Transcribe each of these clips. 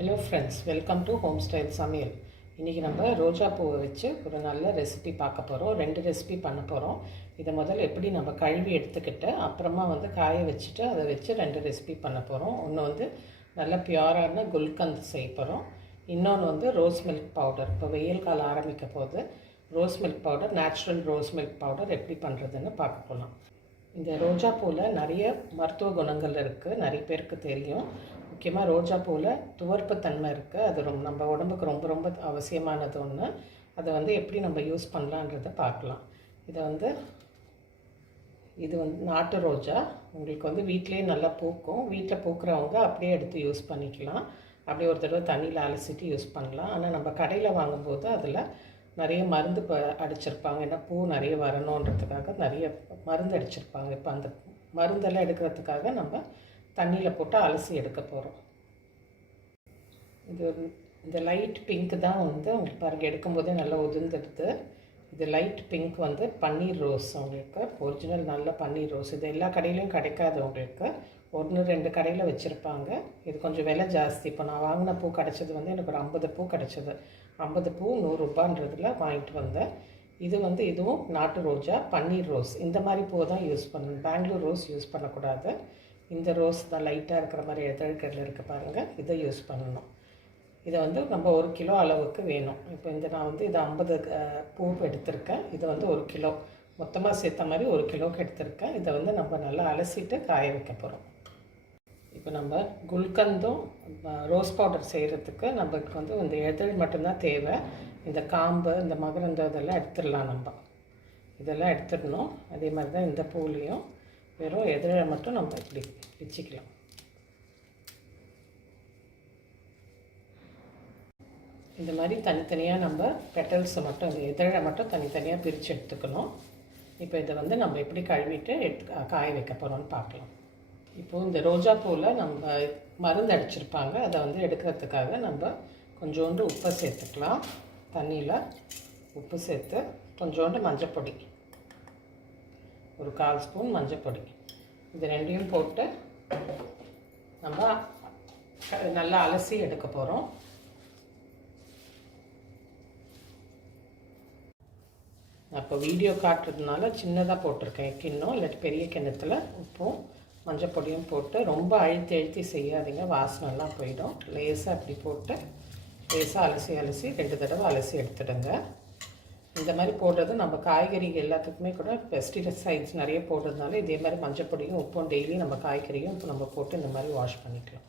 Hello friends, welcome to home style சமையல். இன்றைக்கி நம்ம ரோஜா பூவை வச்சு ஒரு நல்ல ரெசிபி பார்க்க போகிறோம். 2 ரெசிபி பண்ண போகிறோம். இதை முதல்ல எப்படி நம்ம கழுவி எடுத்துக்கிட்டு அப்புறமா காய வச்சுட்டு அதை வச்சு 2 ரெசிபி பண்ண போகிறோம். ஒன்று நல்ல பியூரான குல்கந்த் செய்ய போகிறோம். இன்னொன்று ரோஸ் மில்க் பவுடர். இப்போ வெயில் காலம் ஆரம்பிக்க போது rose milk powder, natural rose milk powder எப்படி பண்ணுறதுன்னு பார்க்க போகலாம். இந்த ரோஜா பூவில் நிறைய மருத்துவ குணங்கள் இருக்குது, நிறைய பேருக்கு தெரியும். முக்கியமாக ரோஜா பூவில் துவர்ப்பு தன்மை இருக்குது. அது நம்ம உடம்புக்கு ரொம்ப ரொம்ப அவசியமானது ஒன்று. அதை எப்படி நம்ம யூஸ் பண்ணலான்றதை பார்க்கலாம். இது நாட்டு ரோஜா. உங்களுக்கு வீட்டிலே நல்லா பூக்கும். வீட்டில் பூக்கிறவங்க அப்படியே எடுத்து யூஸ் பண்ணிக்கலாம். அப்படியே ஒரு தடவை தண்ணியில் அலசிட்டு யூஸ் பண்ணலாம். ஆனால் நம்ம கடையில் வாங்கும்போது அதில் நிறைய மருந்து அடிச்சிருப்பாங்க. ஏன்னா பூ நிறைய வரணுன்றதுக்காக நிறைய மருந்து அடிச்சிருப்பாங்க. இப்போ அந்த மருந்தெல்லாம் எடுக்கிறதுக்காக நம்ம தண்ணியில் போட்டு அலசி எடுக்க போகிறோம். இந்த லைட் பிங்க் தான் உங்களுக்கு பாருங்கள், எடுக்கும்போதே நல்லா உதிர்ந்துடுது. இது லைட் பிங்க் பன்னீர் ரோஸ். உங்களுக்கு ஒரிஜினல் நல்ல பன்னீர் ரோஸ். இது எல்லா கடையிலையும் கிடைக்காது. உங்களுக்கு 1-2 கடையில் வச்சுருப்பாங்க. இது கொஞ்சம் விலை ஜாஸ்தி. இப்போ நான் வாங்கின பூ கிடச்சது எனக்கு ஒரு 50 பூ கிடச்சிது. 50 பூ 100 ரூபான்றதில் வாங்கிட்டு வந்தேன். இதுவும் நாட்டு ரோஜா, பன்னீர் ரோஸ். இந்த மாதிரி பூ தான் யூஸ் பண்ணணும். பெங்களூர் ரோஸ் யூஸ் பண்ணக்கூடாது. இந்த ரோஸ் தான் லைட்டாக இருக்கிற மாதிரி எதழ்கரில் இருக்க பாருங்கள், இதை யூஸ் பண்ணணும். இதை நம்ம 1 கிலோ அளவுக்கு வேணும். இப்போ நான் இதை 50 பூ எடுத்திருக்கேன். இது 1 கிலோ மொத்தமாக சேர்த்த மாதிரி 1 கிலோவுக்கு எடுத்திருக்கேன். இதை நம்ம நல்லா அலசிட்டு காய வைக்க போகிறோம். இப்போ நம்ம குல்கந்தும் ரோஸ் பவுடர் செய்கிறதுக்கு நம்மளுக்கு இந்த எதழ் மட்டும்தான் தேவை. இந்த காம்பு, இந்த மகரந்தம் இதெல்லாம் எடுத்துடலாம். நம்ம இதெல்லாம் எடுத்துடணும். அதே மாதிரி தான் இந்த பூலையும் வெறும் எதிரை மட்டும் நம்ம இப்படி பிச்சுக்கலாம். இந்த மாதிரி தனித்தனியாக நம்ம பெட்டல்ஸை மட்டும், இந்த எதிரை மட்டும் தனித்தனியாக பிரித்து எடுத்துக்கணும். இப்போ இதை நம்ம எப்படி கழுவிட்டு காய வைக்க போகிறோம்னு பார்க்கலாம். இப்போது இந்த ரோஜா பூவில் நம்ம மருந்து அடிச்சிருப்பாங்க. அதை எடுக்கிறதுக்காக நம்ம கொஞ்சோண்டு உப்பை சேர்த்துக்கலாம். தண்ணியில் உப்பு சேர்த்து கொஞ்சோண்டு மஞ்சப்பொடி, ஒரு 1/4 ஸ்பூன் மஞ்சப்பொடி, இது 2யும் போட்டு நம்ம நல்லா அலசி எடுக்க போகிறோம். நான் இப்போ வீடியோ காட்டுறதுனால சின்னதாக போட்டிருக்கேன் கிண்ணம், இல்லாட்டி பெரிய கிண்ணத்தில் உப்பும் மஞ்சப்பொடியும் போட்டு ரொம்ப அழுத்தி செய்யாதீங்க, வாசனைலாம் போயிடும். லேசாக அப்படி போட்டு லேசாக அலசி 2 தடவை அலசி எடுத்துடுங்க. இந்த மாதிரி போடுறது நம்ம காய்கறி எல்லாத்துக்குமே கூட பெஸ்டிசைட்ஸ் நிறைய போடுறதுனால இதே மாதிரி மஞ்சப்பொடியும் உப்பும் டெய்லி நம்ம காய்கறியும் இப்போ நம்ம போட்டு இந்த மாதிரி வாஷ் பண்ணிக்கலாம்.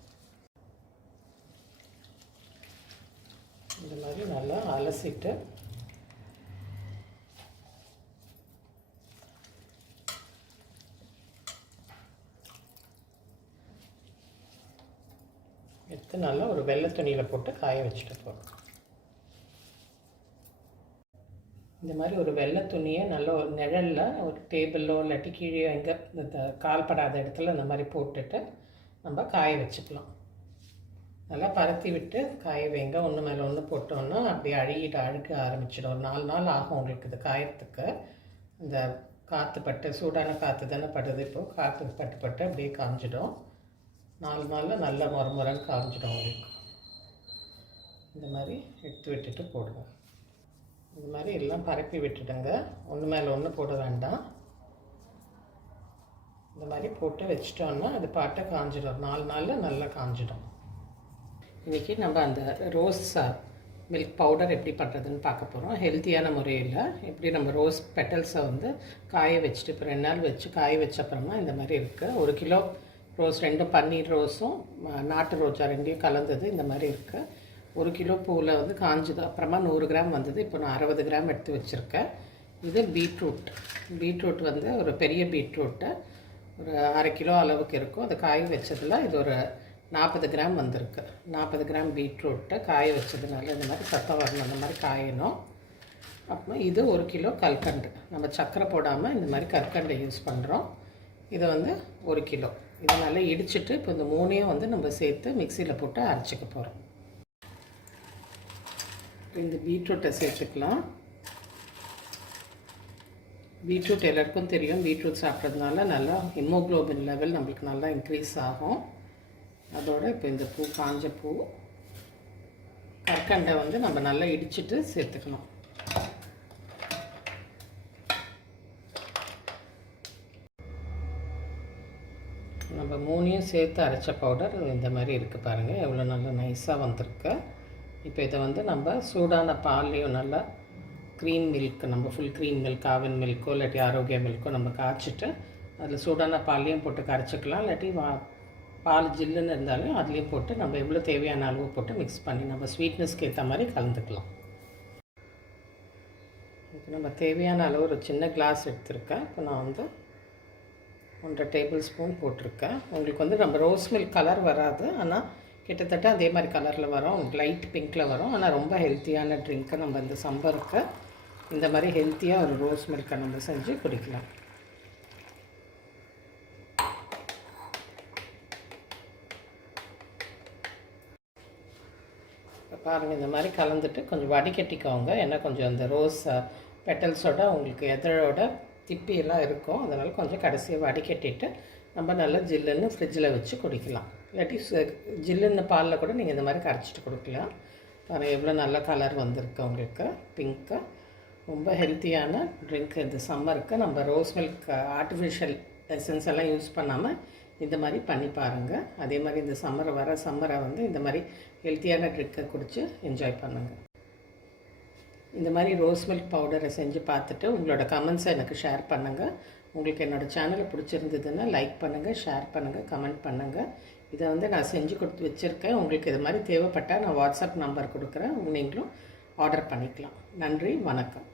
இந்த மாதிரி நல்லா அலசிட்டு எடுத்து நல்லா ஒரு வெள்ளை துணியில் போட்டு காய வச்சுட்டு போகிறோம். இந்த மாதிரி ஒரு வெள்ளை துணியை நல்ல ஒரு நிழலில் ஒரு டேபிளோ இல்லாட்டி கீழே எங்கே இந்த கால்படாத இடத்துல இந்த மாதிரி போட்டுட்டு நம்ம காய வச்சுக்கலாம். நல்லா பரத்தி விட்டு காய வைங்க. ஒன்று மேலே ஒன்று போட்டோன்னா அப்படியே அழுக ஆரம்பிச்சிடும். ஒரு 4 நாள் ஆகும் உங்களுக்கு இது காயறதுக்கு. இந்த காற்று பட்டு, சூடான காற்று தானே படுது, இப்போது காற்று பட்டு அப்படியே காஞ்சிடும். 4 நாளில் நல்லா முறன்னு காஞ்சிடும் உங்களுக்கு. இந்த மாதிரி எடுத்து விட்டுட்டு போடுங்க. இந்த மாதிரி எல்லாம் பரப்பி விட்டுடுங்க. ஒன்று மேலே ஒன்று போட வேண்டாம். இந்த மாதிரி போட்டு வச்சிட்டோன்னா அது பாட்டை காஞ்சிடும். 4 நாளில் நல்லா காஞ்சிடும். இன்றைக்கி நம்ம அந்த ரோஸ் மில்க் பவுடர் எப்படி பண்ணுறதுன்னு பார்க்க போகிறோம். ஹெல்த்தியான முறையில் எப்படி நம்ம ரோஸ் பெட்டல்ஸை காய வச்சுட்டு இப்போ 2 நாள் வச்சு காய வச்ச அப்புறமா இந்த மாதிரி இருக்குது. 1 கிலோ ரோஸ், 2 பன்னீர் ரோஸும் நாட்டு ரோஜா 2யும் கலந்தது இந்த மாதிரி இருக்குது. 1 கிலோ பூவில் காஞ்சது அப்புறமா 100 கிராம் வந்தது. இப்போ நான் 60 கிராம் எடுத்து வச்சுருக்கேன். இது பீட்ரூட் ஒரு பெரிய பீட்ரூட்டை ஒரு 1/2 கிலோ அளவுக்கு இருக்கும். அதை காய வச்சதில் இது ஒரு 40 கிராம் வந்திருக்கு. 40 கிராம் பீட்ரூட்டை காய வச்சதுனால இந்த மாதிரி சத்தம் வரணும், அந்த மாதிரி காயணும். அப்புறம் இது 1 கிலோ கற்கண்டு. நம்ம சர்க்கரை போடாமல் இந்த மாதிரி கற்கண்டை யூஸ் பண்ணுறோம். இது 1 கிலோ. இதை நல்லா இடிச்சிட்டு இப்போ இந்த 3யும் நம்ம சேர்த்து மிக்சியில் போட்டு அரைச்சிக்க போகிறோம். இந்த பீட்ரூட்டை சேர்த்துக்கலாம். பீட்ரூட் எல்லாருக்கும் தெரியும், பீட்ரூட் சாப்பிட்றதுனால நல்லா ஹீமோக்ளோபின் லெவல் நம்மளுக்கு நல்லா இன்க்ரீஸ் ஆகும். அதோடு இப்போ இந்த பூ, காஞ்ச பூ கற்கண்டை வந்து நம்ம நல்லா இடிச்சிட்டு சேர்த்துக்கணும். நம்ம 3யும் சேர்த்து அரைச்ச பவுடர் இந்த மாதிரி இருக்குது பாருங்கள், எவ்வளோ நல்லா நைஸாக வந்திருக்கு. இப்போ இதை வந்து நம்ம சூடான பால்லையும் நல்லா க்ரீம் மில்க், நம்ம ஃபுல் க்ரீம் மில்க், ஆவின் மில்க்கோ இல்லாட்டி ஆரோக்கிய மில்க்கோ நம்ம காய்ச்சிட்டு அதில் சூடான பால்லையும் போட்டு கரைச்சிக்கலாம். இல்லாட்டி பால் ஜில்லுன்னு இருந்தாலும் அதுலேயும் போட்டு நம்ம எவ்வளோ தேவையான அளவு போட்டு மிக்ஸ் பண்ணி நம்ம ஸ்வீட்னஸ்க்கு ஏற்ற மாதிரி கலந்துக்கலாம். இப்போ நம்ம தேவையான அளவு ஒரு சின்ன கிளாஸ் எடுத்துருக்கேன். இப்போ நான் வந்து 1.5 டேபிள் ஸ்பூன் போட்டிருக்கேன். உங்களுக்கு வந்து நம்ம ரோஸ் மில்க் கலர் வராது, ஆனால் கிட்டத்தட்ட அதே மாதிரி கலரில் வரும், உங்களுக்கு லைட் பிங்க்கில் வரும். ஆனால் ரொம்ப ஹெல்த்தியான ட்ரிங்க்கை நம்ம இந்த சம்மருக்கு இந்த மாதிரி ஹெல்த்தியாக ஒரு ரோஸ் மில்க்கை நம்ம செஞ்சு குடிக்கலாம். பாருங்கள், இந்த மாதிரி கலந்துட்டு கொஞ்சம் வடிகட்டிக்கோங்க. ஏன்னா கொஞ்சம் அந்த ரோஸ் பெட்டல்ஸோட உங்களுக்கு எதழோட திப்பியெல்லாம் இருக்கும், அதனால் கொஞ்சம் கடைசியாக வடிகட்டிட்டு நம்ம நல்லா ஜில்லுன்னு ஃப்ரிட்ஜில் வச்சு குடிக்கலாம். இல்லாட்டி ஜில்லுன்னு பாலில் கூட நீங்கள் இந்த மாதிரி கரைச்சிட்டு கொடுக்கலாம். பாருங்கள் எவ்வளோ நல்ல கலர் வந்திருக்கு உங்களுக்கு, பிங்க்கு. ரொம்ப ஹெல்த்தியான ட்ரிங்க் இந்த சம்மருக்கு. நம்ம ரோஸ் மில்க் ஆர்டிஃபிஷியல் எசன்ஸ் எல்லாம் யூஸ் பண்ணாமல் இந்த மாதிரி பண்ணி பாருங்கள். அதே மாதிரி இந்த சம்மரை வந்து இந்த மாதிரி ஹெல்த்தியான ட்ரிங்கை குடித்து என்ஜாய் பண்ணுங்கள். இந்த மாதிரி ரோஸ் மில்க் பவுடரை செஞ்சு பார்த்துட்டு உங்களோட கமெண்ட்ஸை எனக்கு ஷேர் பண்ணுங்கள். உங்களுக்கு என்னோடய சேனலை பிடிச்சிருந்ததுன்னா லைக் பண்ணுங்கள், ஷேர் பண்ணுங்கள், கமெண்ட் பண்ணுங்கள். இதை வந்து நான் செஞ்சு கொடுத்து வச்சுருக்கேன். உங்களுக்கு இது மாதிரி தேவைப்பட்டால் நான் வாட்ஸ்அப் நம்பர் கொடுக்குறேன், நீங்களும் ஆர்டர் பண்ணிக்கலாம். நன்றி, வணக்கம்.